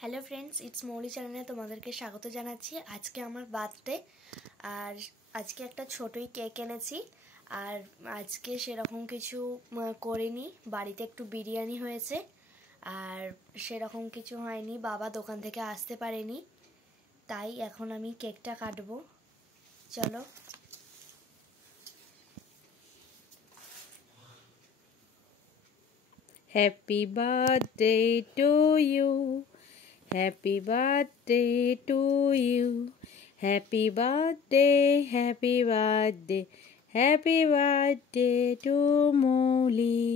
Hello friends, it's মৌলি চ্যানেলে তোমাদেরকে স্বাগত জানাচ্ছি। আজকে আমার বার্থডে, আর আজকে একটা ছোটই কেক এনেছি। আর আজকে সেরকম কিছু করিনি, বাড়িতে একটু বিরিয়ানি হয়েছে, আর সেরকম কিছু হয়নি। বাবা দোকান থেকে আসতে পারেনি, তাই এখন আমি কেকটা কাটবো। চলো। Happy birthday to you. Happy birthday to you. Happy birthday, happy birthday, happy birthday to Molly.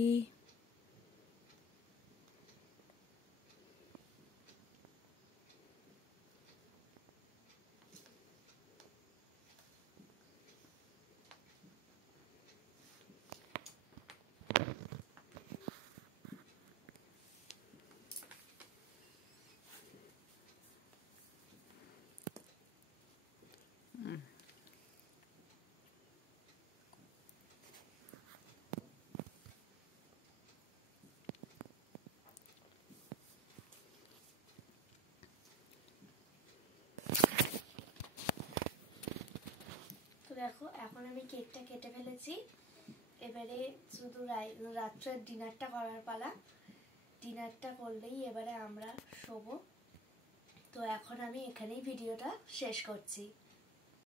তো দেখো, এখন আমি কেকটা কেটে ফেলেছি। এবারে শুধু রাত্রের ডিনারটা করার পালা। ডিনারটা করলেই এবারে আমরা শোবো। তো এখন আমি এখানেই ভিডিওটা শেষ করছি।